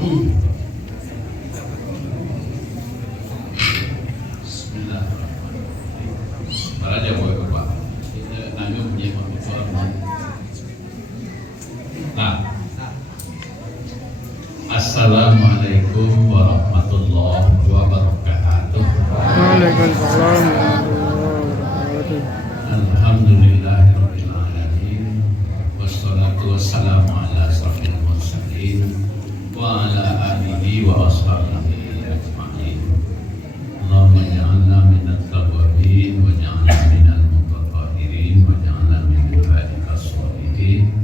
Bismillahirrahmanirrahim. Para jawab Bapak. Kita nanya punya Bapak. Nah. Assalamualaikum warahmatullahi wabarakatuh. Waalaikumsalam warahmatullahi wabarakatuh. Alhamdulillahirabbil alamin. Wassalatu wassalamu ala asyrofil mursalin wa ala alihi wa ashabihi ajma'in. Allahumma ja'alna minat tawwabin wa ja'alna minal mutatahhirin wa ja'alna min ibadikas sholihin.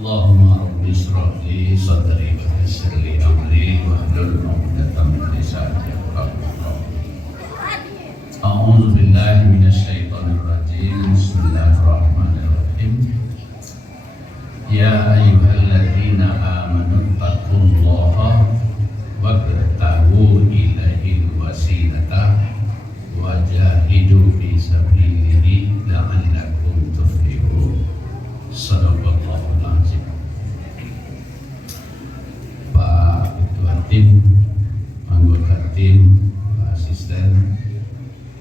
Allahumma rabbi shrah li sadri wa yassir li amri wahlul 'uqdatam min lisani yafqahu qawli. A'udzu billahi minasyaitonir rajim. Bismillahirrahmanirrahim. Ya ayyuhalladzina amanu taqullaha wabtaghu ilaihil wasilata wajahidu fi sabilihi la'allakum tuflihun. Shadaqallahul azim. Pak Ketua Tim, anggota tim, Pak Asisten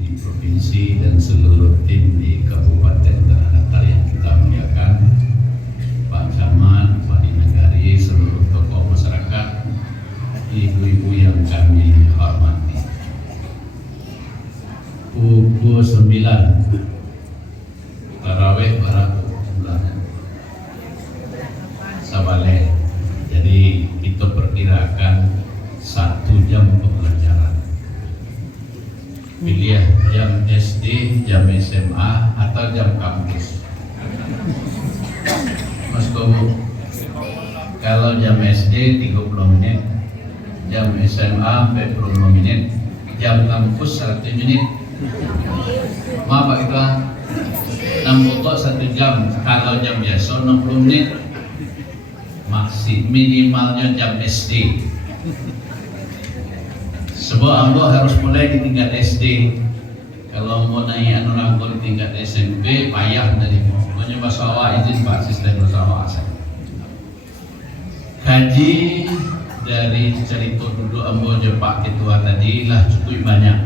di provinsi dan seluruh tim di Kabupaten Tanah Datar yang kita muliakan, Pak Camat, Pak Dinagari, seluruh tokoh masyarakat, ibu-ibu yang kami hormati. Pukul 9 tarawih barat sebelahnya Sabale. Jadi kita perkirakan 1 jam pembelajaran. Pilih jam SD, jam SMA, atau jam kampus. Mas Komo, kalau jam SD 30 menit, jam SMA 45 menit, jam kampus 100 menit. Maaf Pak Ketua, 1 jam. Kalau jam biasa 60 menit. Minimalnya jam SD. Sebab Allah harus mulai di tingkat SD. Kalau mau naik rangkul di tingkat SMP, payah dari pokoknya bahasa awak izin Pak Asisten bahasa awak. Kaji dari cerita dulu ambo je Pak Ketua tadi lah cukup banyak.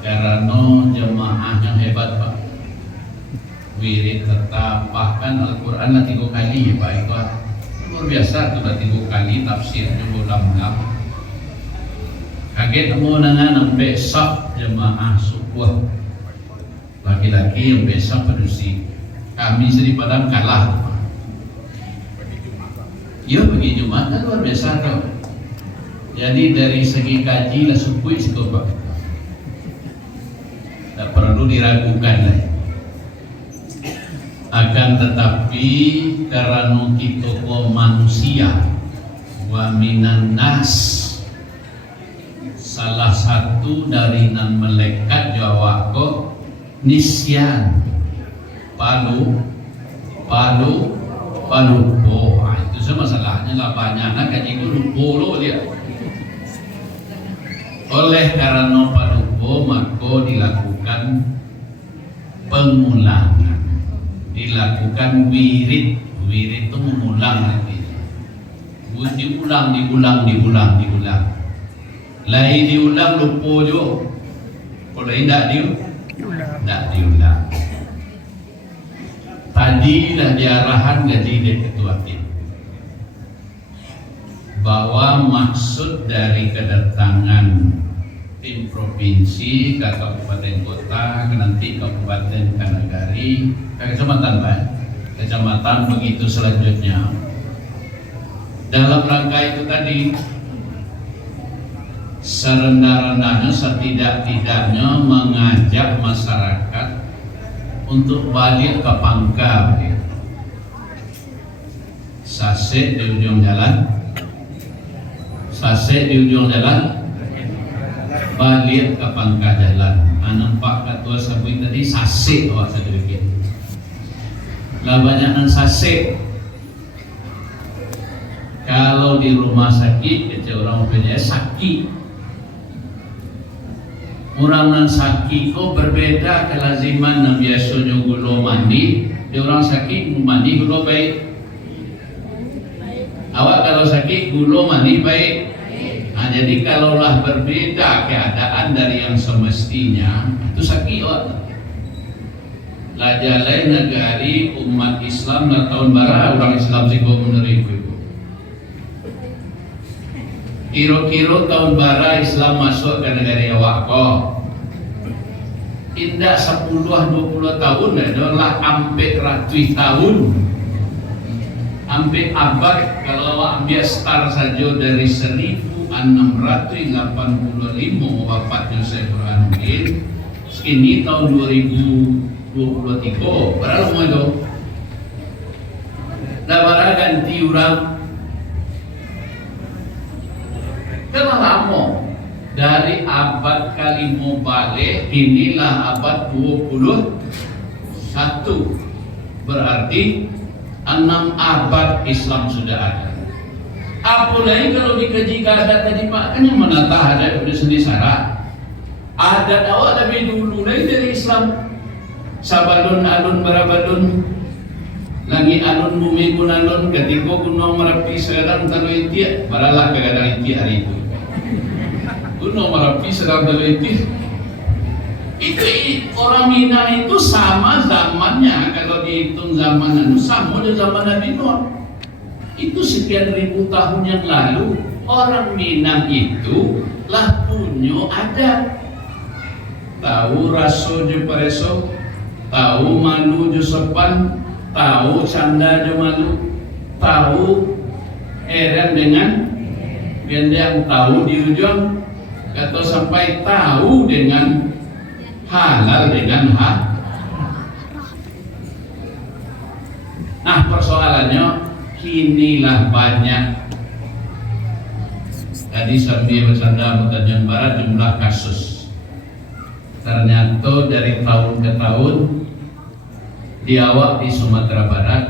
Karena jemaah yang hebat Pak. Wirid tetap, bahkan Al-Quran lah 3 kali ya Pak Iqbal. Luar biasa sudah 3 kali tafsirnya ulang-ulang. Kaget mau dengan sampai saf jemaah subuh. Laki-laki yang besok pedusi. Kami sendiri Padang kalah. Ya bagi Jumat kan luar biasa tuh. Jadi dari segi kaji lah subuh itu Pak. Tak perlu diragukan lah. Akan tetapi karena kita manusia wa minan nas, salah satu dari nan melekat Jawa kok nisyan palu lupo. Itu sama masalahnya lah banyaknya kaji itu lupo lo dia. Oleh karena palupo maka dilakukan pengulangan, dilakukan wirid itu mengulang nanti, diulang. Lain diulang lupa jo, kalau tidak diulang. Tadilah diarahan gaji dari ketua tim bahwa maksud dari kedatangan tim provinsi ke kabupaten kota, ke nanti kabupaten ke negari, ke kecamatan Pak, kecamatan begitu selanjutnya. Dalam rangka itu tadi, serendah-rendahnya setidak-tidaknya mengajak masyarakat untuk balik ke pangkal. Sasek di ujung jalan, balik ke pangkal jalan. Nampak ketua sabui tadi sasek awak sedikit. Lah banyakan sasek. Kalau di rumah sakit, kecil orang PNS sakit. Orang nan sakit kok berbeda kelaziman yang biasanya gulo mandi. Di orang sakit mandi gulo baik. Awak kalau sakit gula manis baik. Nah, jadi kalaulah berbeda keadaan dari yang semestinya, itu sakit awak. Lajalai negari umat Islam na tahun bara orang Islam sih kau menerima. Kiro-kiro tahun bara Islam masuk ke negara awak kok. Indah 10-20 tahun adalah hampir ratus tahun. Hampir abad kalau awak ambil start saja dari 1685 wafatnya Syekh Burhanuddin. Ini tahun 2023. Berapa lama itu? Dah ganti orang. Telah lama. Dari abad kelima balik, inilah abad 21. Berarti 6 abad Islam sudah ada. Apalagi kalau dikaji adat tadi Pak, kan yang menata adat udah sendiri syarat. Adat awak lebih dulu lagi dari Islam. Sabalun alun barabalun, langi alun bumi pun alun, ketika gunung Merapi sekarang terlalu itia, baralah keadaan itia hari itu. Gunung Merapi sekarang terlalu itia. Itu orang Minang itu sama zamannya, kalau dihitung zaman sama dengan zaman Nabi Nuh. Itu sekian ribu tahun yang lalu orang Minang itu lah punya adat. Tahu raso je pareso, tahu malu je sopan, tahu canda je malu, tahu eren dengan yang tahu di ujung, atau sampai tahu dengan halal dengan hak. Nah persoalannya kinilah banyak. Tadi sambil bersanda Tanjung Barat jumlah kasus. Ternyata dari tahun ke tahun di awak di Sumatera Barat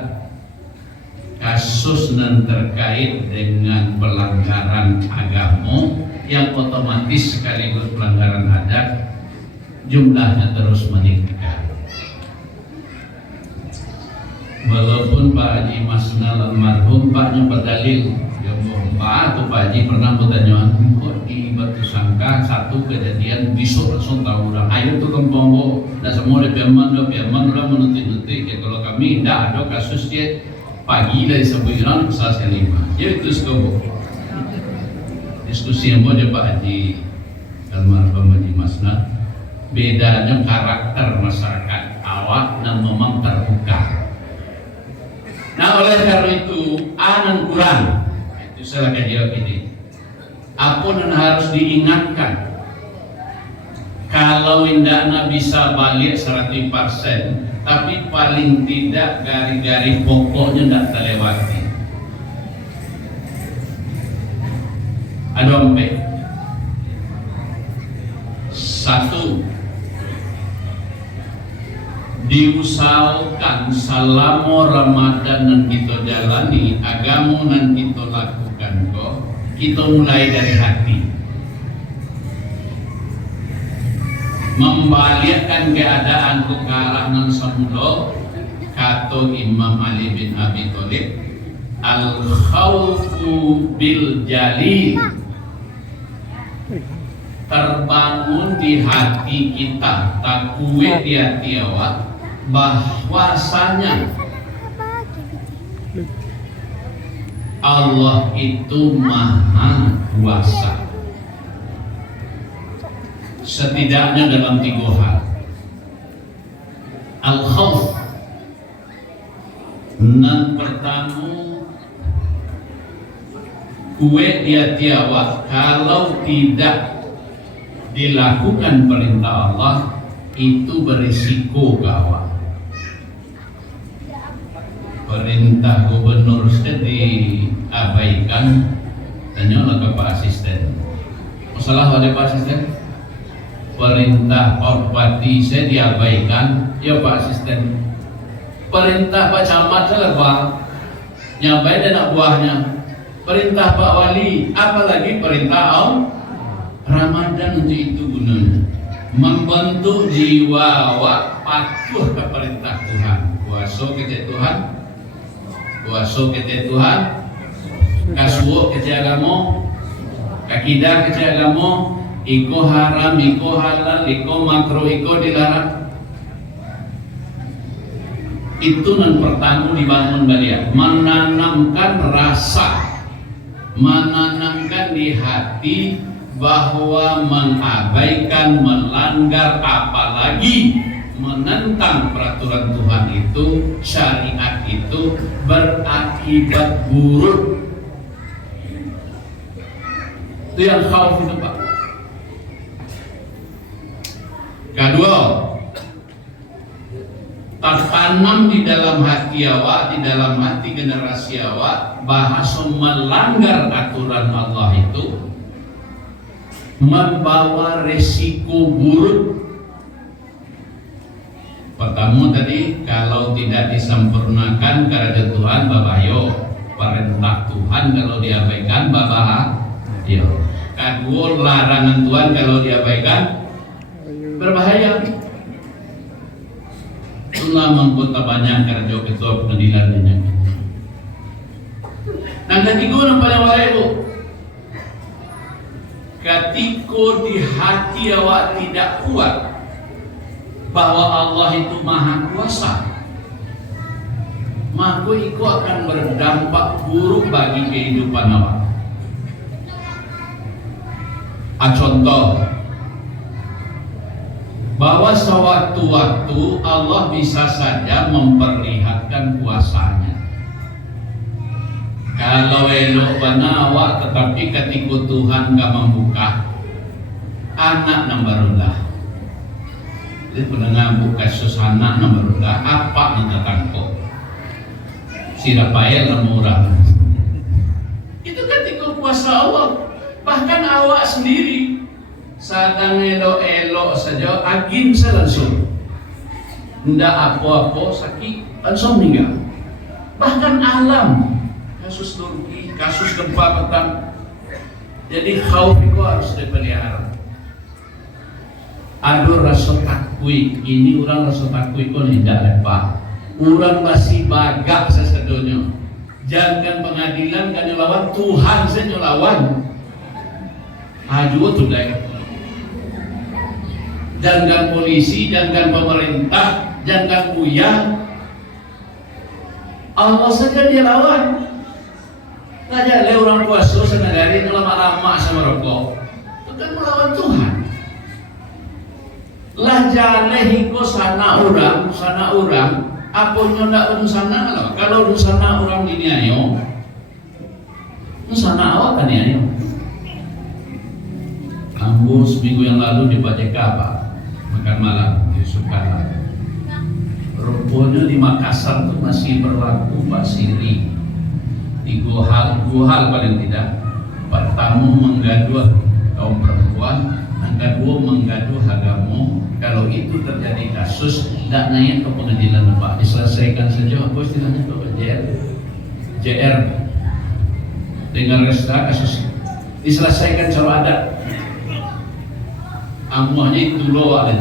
kasus yang terkait dengan pelanggaran agama yang otomatis sekaligus pelanggaran adat jumlahnya terus meningkat. Walaupun Pak Haji Masnal almarhum Paknya berdalil, ya Pak atau Pak Haji pernah bertanya, kok di Batu Sangka satu kejadian besok langsung tahu orang, ayo tuh kempombo, dan semua ada piaman orang menuntut-nuntut, ya kalau kami tidak ada kasusnya pagi dari sebulan selesai 5, ya itu sekobo. Diskusi yang boleh Pak Haji almarhum Haji Masnal, bedanya karakter masyarakat awak dan memang terbuka. Nah oleh karena itu anan kurang itu salah jawab ini. Apa yang harus diingatkan? Kalau indahnya bisa balik 100%, tapi paling tidak garis-garis pokoknya tidak terlewati. Ada empat. 1. Diusahakan selama Ramadan yang kita jalani, agama yang kita lakukan kok, kita mulai dari hati. Membalikkan keadaan ke arah nan semula, kata Imam Ali bin Abi Thalib, al-khawfu bil jalil, terbangun di hati kita, takwe di hati awak, bahwasanya Allah itu maha kuasa, setidaknya dalam 3 hal. Al-khawf, yang pertama kue di hati awak, kalau tidak dilakukan perintah Allah itu berisiko gawat. Perintah gubernur sudah diabaikan, tanyalah ke Pak Asisten. Masalah ada Pak Asisten? Perintah Pak Bupati saya diabaikan, ya Pak Asisten. Perintah Pak Camat saya Pak, nyabai dan anak buahnya. Perintah Pak Wali, apalagi perintah Allah. Ramadan untuk itu gunanya membentuk jiwa awak patuh ke perintah Tuhan. Puasa kita Tuhan, kasuo kecil agama, kakidah kecil agama, iko haram, iko halal, iko makro, iko dilarang. Itu yang pertama dibangun balia, menanamkan rasa, menanamkan di hati bahwa mengabaikan, melanggar, apalagi menentang peraturan Tuhan itu, syariat itu berakibat buruk. Itu yang khauf itu Pak. Kedua, tertanam di dalam hati awak, di dalam hati generasi awak, bahasa melanggar aturan Allah itu membawa resiko buruk. Pertama tadi, kalau tidak disempurnakan kerajaan Tuhan babayo, perintah Tuhan kalau diabaikan babayo. Kedua, larangan Tuhan kalau diabaikan berbahaya. Itulah mengkota banyak kerja ketua pengadilan banyak. Nah ketiga yang paling bahaya bu, ketika di hati awak tidak kuat bahwa Allah itu maha kuasa, maka itu akan berdampak buruk bagi kehidupan awak. Contoh, bahwa sewaktu-waktu Allah bisa saja memperlihatkan kuasanya. Kalau elok banawak, tetapi ketika Tuhan gak membuka, anak nambarulah. Jadi pendengar buka kasus anak nambarulah, apa minta tangkap? Si Rafael namurah. Itu ketika kuasa Allah. Bahkan awak sendiri sadang elok-elok saja, agim saya langsung tidak apa-apa sakit langsung meninggal. Bahkan alam, kasus Turki, kasus gempa petang. Jadi khauf itu harus dipelihara. Aduh rasa takui, ini orang rasa takui kok tidak lepas. Orang masih bagak sesedunya. Jangan pengadilan kan lawan Tuhan saya lawan. Aduh tuh deh. Jangan polisi, jangan pemerintah, jangan buya. Allah saja dia lawan. Raja le orang kuasa senegari lama-lama sama rokok. Itu kan melawan Tuhan. Lah jale hiko sana orang, apa nyodak pun sana lah. Kalau sana orang ini ayo, sana awak kan ayo. Ambo seminggu yang lalu di Bajeka Pak, makan malam di Sukarno. Rupanya di Makassar itu masih berlaku Pak Siri. Di dua hal paling tidak. Pertama menggaduh kaum perempuan, yang kedua menggaduh agama. Kalau itu terjadi kasus, tidak naik ke pengadilan Pak, diselesaikan saja. Apa istilahnya Pak? JR dengan resta kasus diselesaikan cara adat. Amuahnya itu loh ada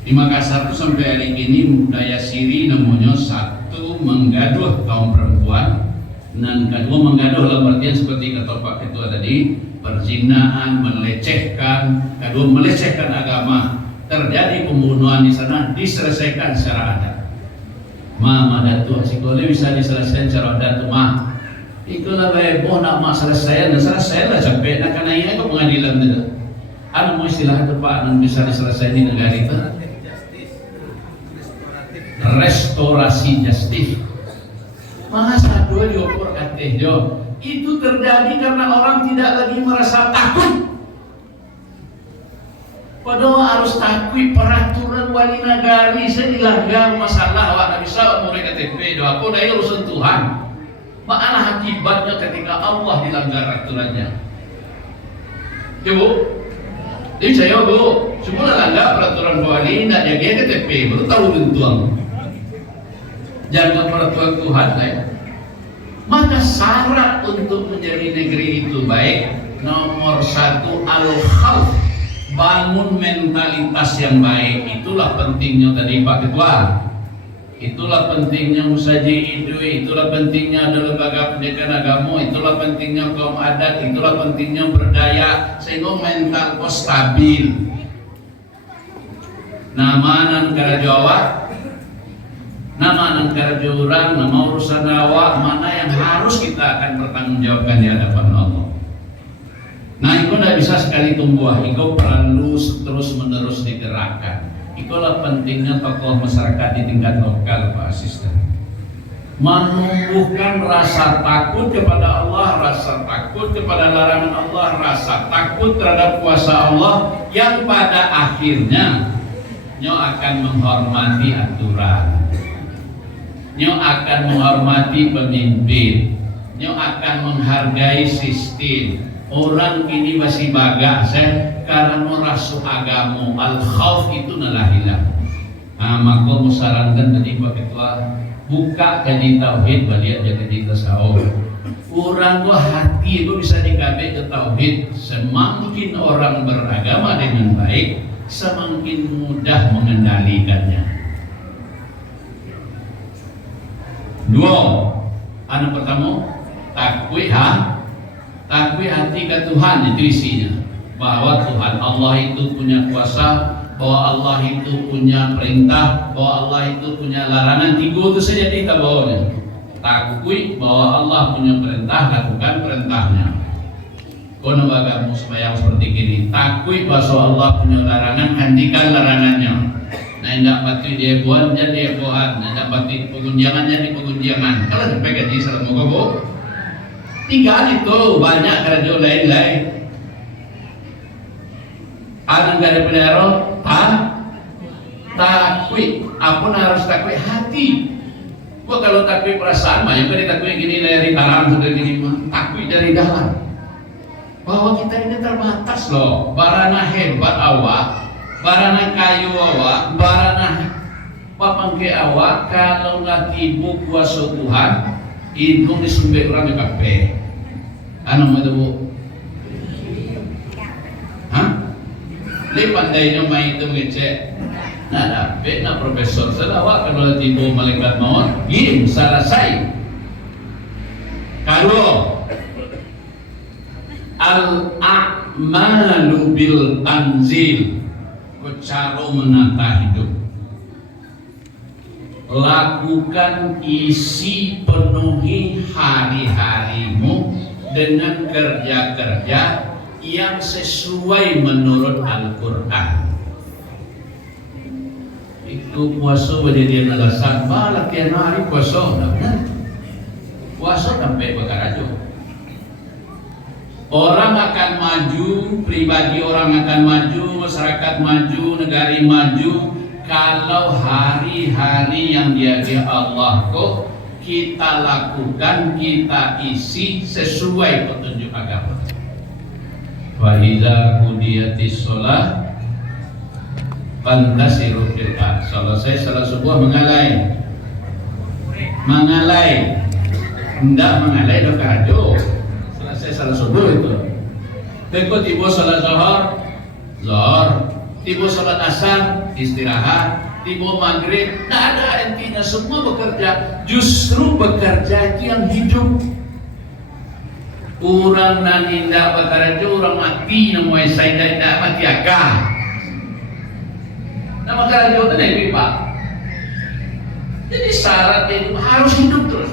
di Makassar itu sampai hari ini budaya Siri namanya satu menggaduh kaum perempuan dan kedua menggaduh dalam artian seperti kata Pak Ketua tadi, perzinahan, melecehkan, kedua melecehkan agama, terjadi pembunuhan di sana diselesaikan secara adat. Mama datu sekolah bisa diselesaikan secara adat mah. Itulah baik boh nak mak selesai lah sampai nak kena ini ke pengadilan itu. Ada mau istilah itu Pak yang bisa diselesaikan di negara itu? Restorasi justis. Masa dua diukur katanya itu terjadi karena orang tidak lagi merasa takut. Padahal harus takut peraturan wali nagari. Saya dilanggar masalah awak tak bisa umurnya KTP doa aku dari urusan Tuhan. Mana akibatnya ketika Allah dilanggar aturannya? Ibu, jadi saya bu, semua langgar peraturan wali tidak jaga KTP, baru tahu bentuang. Jaga peraturan Tuhan saya. Maka syarat untuk menjadi negeri itu baik, nomor satu al-khawf, bangun mentalitas yang baik. Itulah pentingnya tadi Pak Ketua. Itulah pentingnya musaji itu, itulah pentingnya ada lembaga pendidikan agama, itulah pentingnya kaum adat, itulah pentingnya berdaya sehingga mental kau stabil. Namanan kara Jawa, namanan kara orang, nama urusan awak mana yang harus kita akan pertanggungjawabkan di hadapan Allah. Nah, itu tidak bisa sekali tumbuh, itu perlu terus menerus digerakkan. Itulah pentingnya tokoh masyarakat di tingkat lokal, Pak Asisten. Menumbuhkan rasa takut kepada Allah, rasa takut kepada larangan Allah, rasa takut terhadap kuasa Allah, yang pada akhirnya nyo akan menghormati aturan, nyo akan menghormati pemimpin, nyo akan menghargai sistem. Orang kini masih baga karena merasuh agamu al-khawf itu nalahilah. Maka musarankan tadi Pak Ketua buka kaji tauhid balik jadi tasawuf. Orang tua hati itu bisa dikabe ke tauhid. Semakin orang beragama dengan baik, semakin mudah mengendalikannya. Dua, anak pertama takwi hati ke Tuhan, itu isinya. Bahwa Tuhan Allah itu punya kuasa, bahwa Allah itu punya perintah, bahwa Allah itu punya larangan. Tiga itu saja kita bawanya. Takwi bahwa Allah punya perintah, lakukan perintahnya. Kono bagamu supaya seperti ini. Takwi bahwa Allah punya larangan, hentikan larangannya. Nah, tidak pati dia buat jadi buat, tidak pati pengunjangan jadi pengunjangan. Kalau dipegang di salam moga tinggal itu banyak kerja lain-lain. Ada nggak ada pelero? Takwi. Apa harus takwi hati? Gua kalau takwi perasaan mah, yang takwi gini dari dalam sudah gini mah. Takwi dari dalam. Bahwa kita ini terbatas loh. Barana hebat awak, barana kayu awak, barana papangke awak. Kalau nggak tibu kuasa Tuhan, itu disumbek orang di kafe. Ano mo ito po? Ha? Lipat tayo nyo may tumitsek. Nadapit na profesor sa lawa. Kalau tibo malingkat mawon, gim, salasay. Kalo, al-a'malu bil tanzil. Cara menata hidup. Lakukan isi penuhi hari-harimu dengan kerja-kerja yang sesuai menurut Al-Quran. Itu puasa menjadi alasan latihan hari puasa, puasa sampai berkarajo. Orang akan maju, pribadi orang akan maju, masyarakat maju, negara maju kalau hari-hari yang diajar Allah kok kita lakukan, kita isi sesuai petunjuk agama. Wa idza qudiyatis shalah fantasiru fil ardh. Selesai salat subuh mengalai, hendak mengalai do karajo. Selesai salat subuh itu. Teko tiba salat zuhur, tiba salat asar istirahat, tiba maghrib, tidak ada intinya, semua bekerja. Justru bekerja itu yang hidup. Orang naninda bekerja, orang mati namuai saya tidak mati agak. Nama kerja itu dari Pak. Jadi syarat itu harus hidup terus.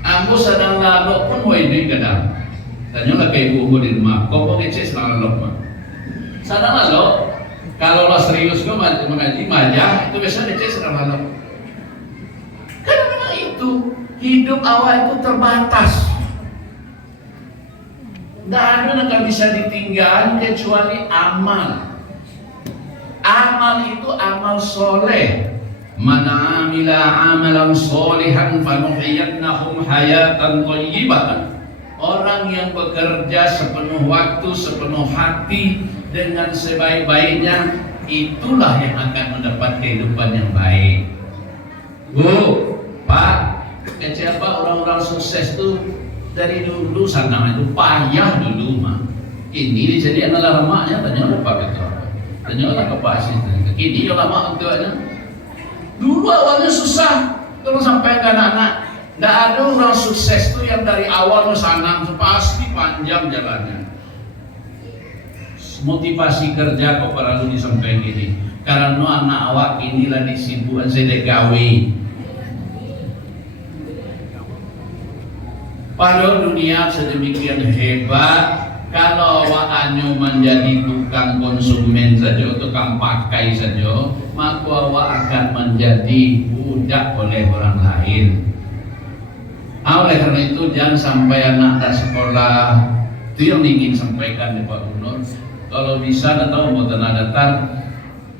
Aku sedang lalu pun mau hidup kadang. Tanya lah ke ibu di rumah, kau mau ngecek sedang lalu Pak. Sedang lalu. Kalau lo serius gue mengaji majah, itu biasanya ngecek sedang lalu. Karena memang itu hidup awal itu terbatas. Tidak ada yang akan bisa ditinggal kecuali amal. Amal itu amal soleh. Man amila amalan solihan fanuhiyannahum hayatan thayyibatan. Orang yang bekerja sepenuh waktu, sepenuh hati, dengan sebaik-baiknya, itulah yang akan mendapat kehidupan yang baik. Bu, Pak, siapa orang-orang sukses itu dari dulu sana itu payah dulu mah. Ini jadi adalah lemaknya, tanya oleh Pak Ketua, tanya oleh Pak Asisten. Ini yang lama untuknya. Dulu awalnya susah, terus sampai ke anak-anak. Tidak ada orang sukses tuh yang dari awal sanang, pasti panjang jalannya. Motivasi kerja kok perlu disampaikan ini, karena anak awak inilah disibukkan saya gawe. Padahal dunia sedemikian hebat, kalau awak hanya menjadi tukang konsumen saja, tukang pakai saja, maka awak akan menjadi budak oleh orang lain. Oleh karena itu jangan sampai anak tak sekolah. Itu yang ingin sampaikan di Pak Gubernur. Kalau bisa atau mau tanah datar,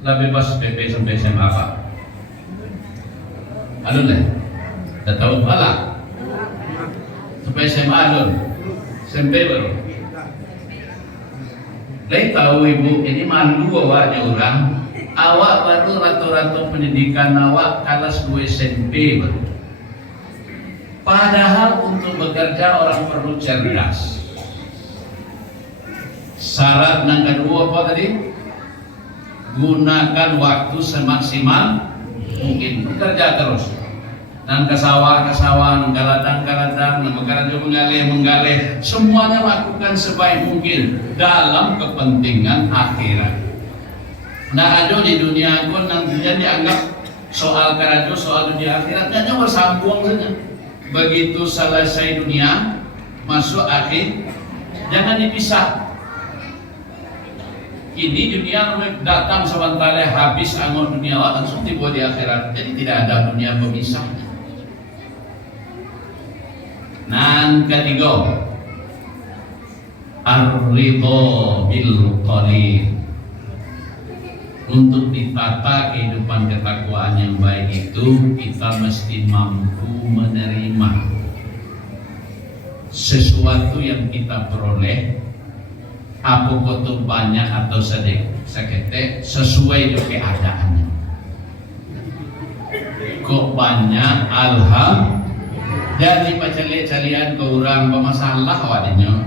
lah bebas PP sampai SMA Pak. Aduh deh, tak tahu malah. Sampai SMA aduh, SMP baru. Lain tahu ibu, ini malu awaknya orang. Awak baru rata-rata pendidikan awak kelas 2 SMP baru. Padahal untuk bekerja orang perlu cerdas. Syarat yang kedua apa tadi? Gunakan waktu semaksimal mungkin, bekerja terus. Dan ke sawah, ke ladang, menggalih, semuanya lakukan sebaik mungkin dalam kepentingan akhirat. Nah, ada di dunia pun nantinya dianggap soal kerajo, soal dunia akhirat, hanya bersambung saja. Begitu selesai dunia, masuk akhir, jangan dipisah. Ini dunia datang sebentar habis angon dunia langsung tiba di akhirat. Jadi tidak ada dunia pemisah. Nan ketiga, ar-ridho bil qalil. Untuk ditata kehidupan ketakwaan yang baik itu, kita mesti mampu menerima sesuatu yang kita peroleh, apakah itu banyak atau sedikit, sesuai dengan keadaannya. Kok banyak, alhamdulillah. Jadi pacalian ke orang bermasalah wadahnya,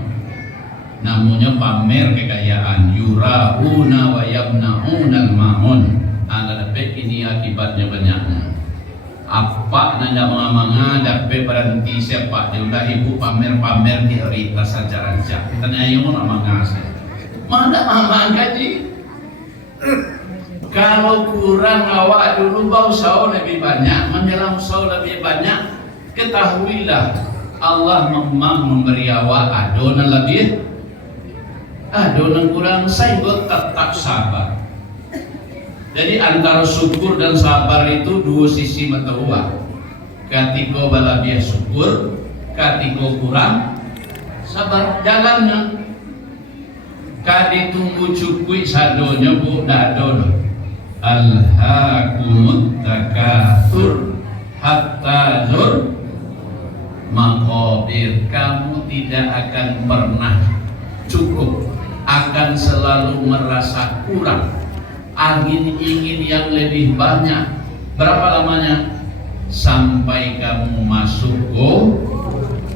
namanya pamer kekayaan, yura'una wa yamna'unal ma'un. Anda dapat ini akibatnya banyaknya. Apa nanya manga dapat berhenti siapa? Dia ibu pamer-pamer prioritas saja raja. Tanya yang mana manga saya? Mana mama gaji? Kalau kurang awak dulu bau saw lebih banyak, menjelang saw lebih banyak. Ketahuilah Allah memang memberi awak adonan lebih, adonan kurang, saya tetap sabar. Jadi antara syukur dan sabar itu dua sisi mata uang. Ketika balabiah syukur, ketika kurang sabar, jalannya. Kadi tunggu cukui sadonya bu dadon. Alhaakumut takatsur hatta zur maqabir. Kamu tidak akan pernah cukup, akan selalu merasa kurang, ingin yang lebih banyak. Berapa lamanya? Sampai kamu masuk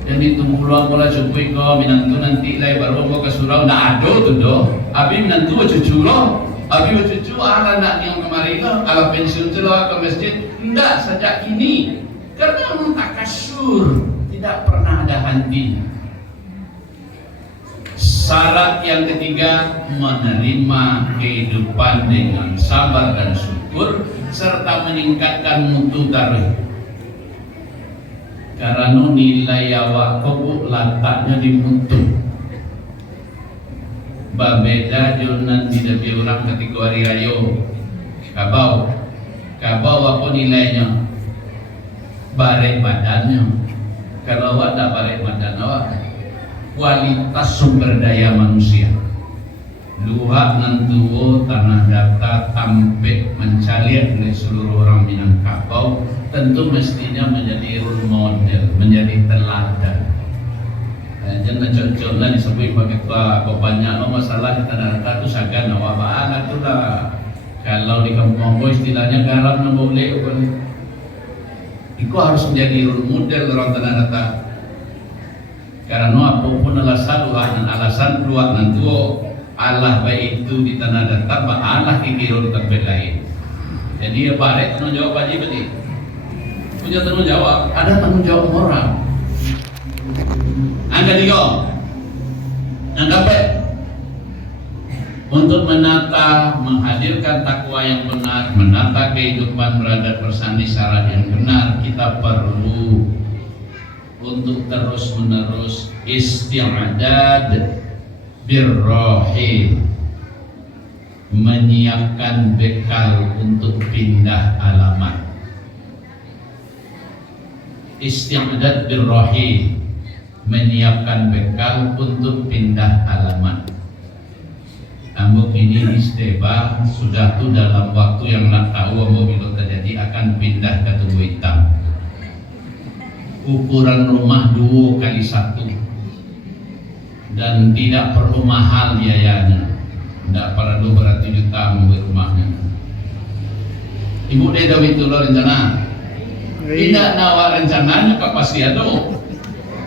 dan itu mulu pola cukup kau minantu nanti lagi baru mau ke surau nak ada tu do. Abi minantu cucu lo, abi cucu ala nak yang kemarin lo, ala pensiun tu lo ke masjid. Tidak sejak ini, karena orang takasyur, tidak pernah ada hentinya. Syarat yang ketiga, menerima kehidupan dengan sabar dan syukur serta meningkatkan mutu tarikh. Karena nilai awak kau letaknya di mutu. Berbeda jonan tidak orang ketika hari raya. Kabau apa nilainya? Barek badannya. Kalau awak tak barek badan awak, kualitas sumber daya manusia. Luhak nantuwo tanah data tampek mencalir oleh seluruh orang Minangkabau, tentu mestinya menjadi role model, menjadi teladan. Jangan contohnya disebut pakai tua, kok banyak masalah di tanah data itu sagan awak bahan itu lah. Kalau di kampung istilahnya garam nggak boleh. Itu harus menjadi role model orang tanah data. Karena apapun alasan keluar nanti Allah baik itu di tanah datar, Allah kikirul terbaik lain. Jadi apa ada tanggung jawab wajib berarti? Punya tanggung jawab, ada tanggung jawab moral. Angka 3, angka 4, untuk menata, menghadirkan takwa yang benar, menata kehidupan berada bersandi syarat yang benar, kita perlu untuk terus menerus isti'adad birrohil, menyiapkan bekal untuk pindah alamat. Isti'adad birrohil, menyiapkan bekal untuk pindah alamat. Namun ini istiba sudah tuh dalam waktu yang nak tahu mobil terjadi akan pindah ke Tugu Hitam. Ukuran rumah 2x1 dan tidak perlu mahal biayanya. Tidak perlu berarti juta membeli rumahnya. Ibu Deda itu rencana. Tidak nawa rencananya pasti ada.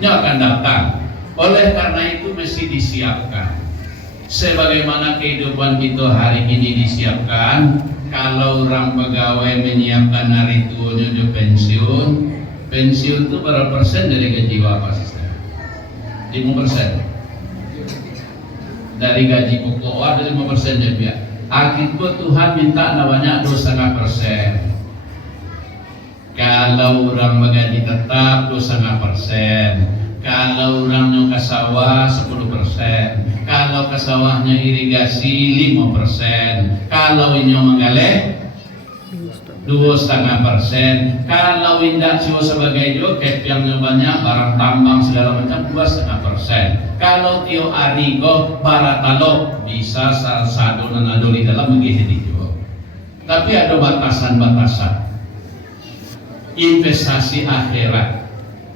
Dia akan datang. Oleh karena itu mesti disiapkan. Sebagaimana kehidupan kita hari ini disiapkan, kalau orang pegawai menyiapkan hari tuanya di pensiun itu berapa persen dari gaji Bapak Sister? 5%. Dari gaji pokok ada 5% ya. Akibat Tuhan minta namanya 2,5%. Kalau orang bergaji tetap 2,5%. Kalau orang ke sawah 10%. Kalau ke sawahnya irigasi 5%. Kalau ini menggaleh 2,5%. Kalau indah cuma sebagai joket yang banyak barang tambang segala macam 2,5%. Kalau tio arigo baratalo bisa sado nanado di dalam begitu juga. Tapi ada batasan-batasan. Investasi akhirat,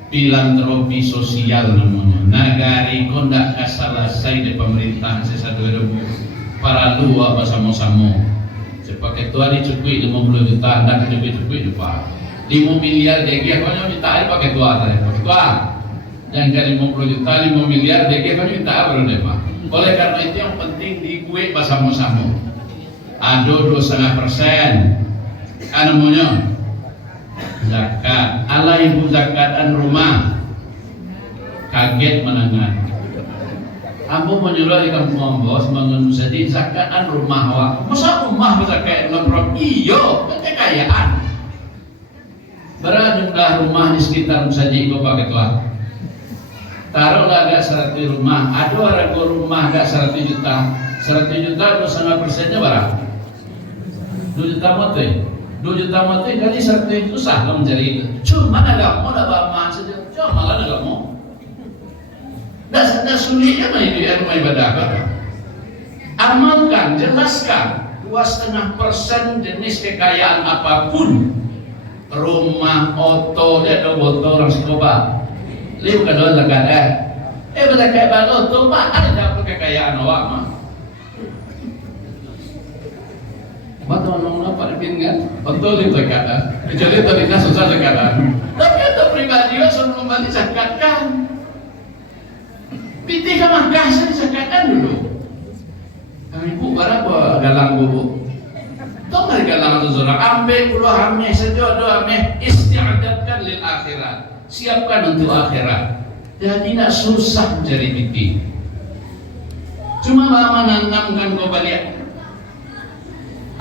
filantropi sosial namanya. Nagari ko ndak kasalasay di pemerintahan sesado para luwa bersama-sama. Sepakai tua dicukui 50 juta, ndak cukui lupa. 5 miliar DG kau minta pakai tua tadi. Tua. Yang dari 50 juta 5 miliar DG kau minta apa deh Pak? Oleh karena itu yang penting dikue bersama-sama. Ada 2,5%. Namanya zakat. Ala ibu zakatan rumah. Kaget menangan. Ambo menyuruh di kampung bos bangun jadi zakatan rumah awak. Masa rumah berzakat lemprok? Iyo, kekayaan. Berapa jumlah rumah di sekitar saji kau pakai tua? Taruhlah agak 100 rumah. Ada orang rumah agak 100 juta. 100 juta 2,5%-nya berapa? 2 juta mati. 2 juta mati kali 100 itu susah lah mencari itu. Cuma ada mau ada bahan saja. Cuma malah ada mau. Dan sulitnya mah itu rumah ibadah kan. Amalkan, jelaskan 2,5% jenis kekayaan apapun. Rumah, oto, dia ada botol orang sekolah. Lihat kan orang zakat berzakat baru tu mah ada kekayaan awak mah. Betul orang Pak Bin kan? Betul itu zakat. Kecuali tadinya susah zakat. Tapi itu pribadi sebelum balik zakat kan. Piti ke Makkah saya zakatkan dulu. Ibu berapa galang bubuk? Tahu nggak galang seseorang? Ambil puluh hamil sejodoh hamil istiadatkan lil akhirat. Siapkan untuk akhirat. Jadi nak susah mencari piti. Cuma lama nanamkan kau balik.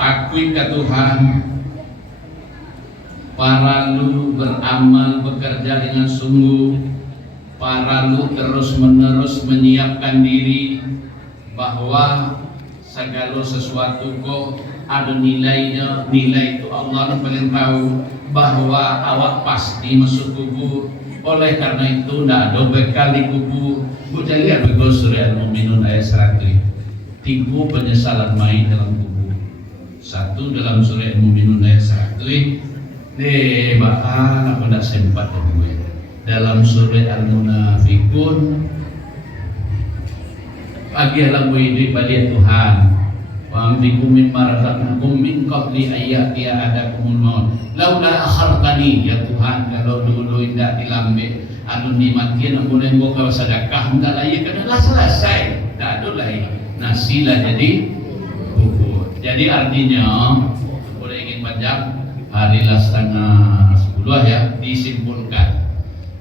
Akui ke Tuhan. Para lu beramal bekerja dengan sungguh. Para lu terus menerus menyiapkan diri bahwa segala sesuatu kok ada nilainya. Nilai itu Allah yang paling tahu. Bahwa awak pasti masuk kubur. Oleh karena itu tidak ada bekal di kubur. Bu jadi apa kau surah Al-Mu'minun ayat 100. 3 penyesalan main dalam kubur. 1 dalam surah Al-Mu'minun ayat 100. Bahkan aku tidak sempat gue. Dalam surah Al-Munafikun pagilah gue ini balik Tuhan. Wa'amdikum mimma razaqnakum min qabli ayyati ahadakumul maut. Laula akhartani ya Tuhan kalau dulu indah dilambe anu nikmatin boleh buka sedekah enggak lagi kena selesai. Tak ada lagi. Nasilah jadi bubur. Jadi artinya boleh ingin panjang, harilah setengah 10 ya, disimpulkan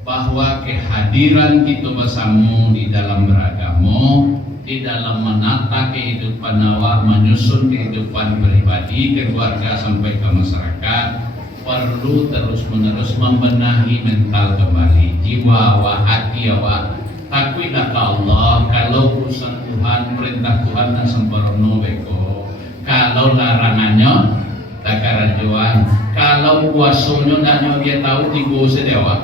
bahwa kehadiran kita bersama di dalam beragama, di dalam menata kehidupan awak, menyusun kehidupan pribadi, keluarga sampai ke masyarakat, perlu terus-menerus membenahi mental kembali, jiwa awak, hati awak. Takutlah ke Allah, kalau urusan Tuhan, perintah Tuhan dan sempurna beko. Kalau larangannya, tak karajuan. Kalau puasanya nak dia tahu tiga sedewa.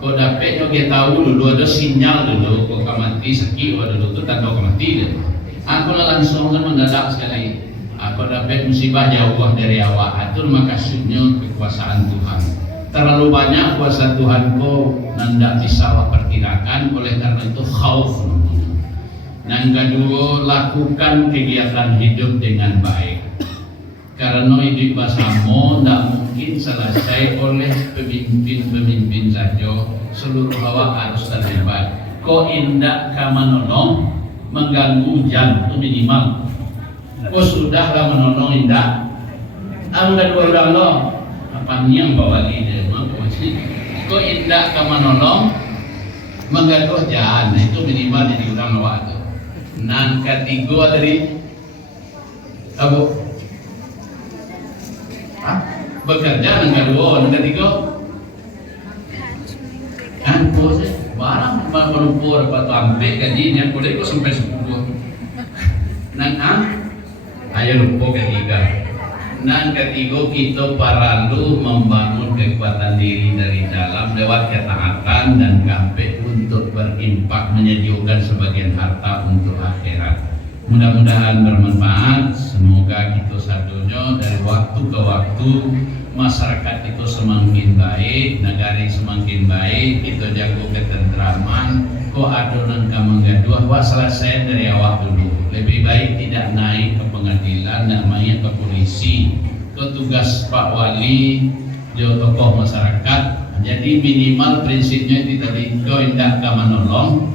Kau dapat dia tahu dulu ada sinyal dulu, kau kamati sakit dulu tu tanda kamati dulu. Aku langsung kan mendadak sekali. Aku dapat musibah jauh dari awak. Itu maksudnya kekuasaan Tuhan. Terlalu banyak kuasa Tuhan kau tidak bisa awak perkirakan, oleh karena itu khauf. Yang kedua, lakukan kegiatan hidup dengan baik. Karena hidup bersama tidak mungkin selesai oleh pemimpin-pemimpin saja. Seluruh awak harus terlibat. Kau indak menolong, mengganggu jam itu minimal. Kau sudahlah menolong indak. Anda dua orang lo, apa yang bawa ide? Kau indak menolong, mengganggu jam itu minimal jadi orang awak itu. Nan ketiga dari Abu bekerja dengan kedua, dengan ketiga kan bos barang melumpur batu ampek gajinya boleh kok sampai 10 nan ayo lumpur ketiga. Nan ketiga kita perlu membangun kekuatan diri dari dalam lewat ketaatan dan kampe untuk berimpak menyediakan sebagian harta untuk akhirat. Mudah-mudahan bermanfaat. Semoga kita sadunya dari waktu ke waktu masyarakat itu semakin baik, negara semakin baik, kita jago ketentraman. Kok adonan kamu gaduh, wah selesai dari awak dulu. Lebih baik tidak naik ke pengadilan, namanya ke polisi, ke tugas Pak Wali, jauh tokoh masyarakat. Jadi minimal prinsipnya itu tadi, kau tidak menolong,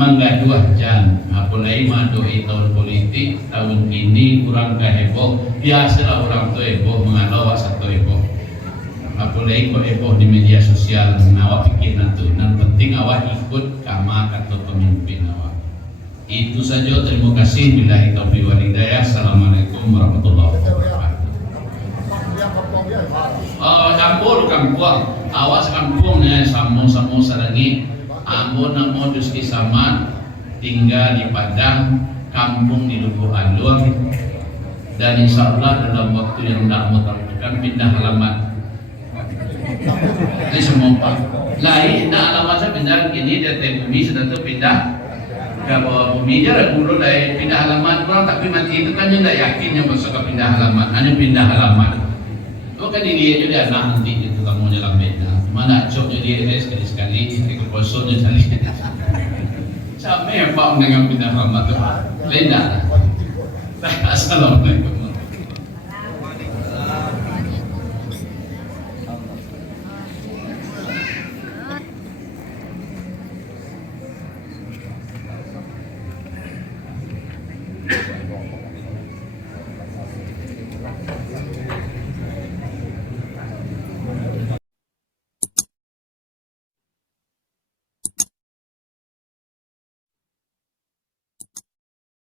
menggaduh jan. Apalagi madoi tahun politik tahun ini kurang heboh. Biasalah orang tu heboh mengalau satu heboh. Apalagi kau heboh di media sosial, awak pikir nanti. Yang penting awak ikut kama kata pemimpin awak. Itu saja. Terima kasih. Billahi taufiq wal hidayah. Assalamualaikum warahmatullahi wabarakatuh. Kampung. Awas kampungnya sambung sarangi. Ambon namo duski sama tinggal di Padang, kampung di Lubu Alur, dan insya Allah dalam waktu yang tidak menentukan pindah halaman. Ini semua Pak. Lain, nah alamat saya pindah gini dari bumi sudah tuh pindah ke bawah bumi aja dulu dari pindah halaman kurang, tapi mati itu kan dia tidak yakin yang masuk ke pindah halaman, hanya pindah halaman. Kau kan dilihat juga anak nanti itu kamu dalam beda. Mana cok jadi sekali ikut kosongnya sekali. Sampai yang Pak dengan pindah halaman itu beda. Assalamualaikum.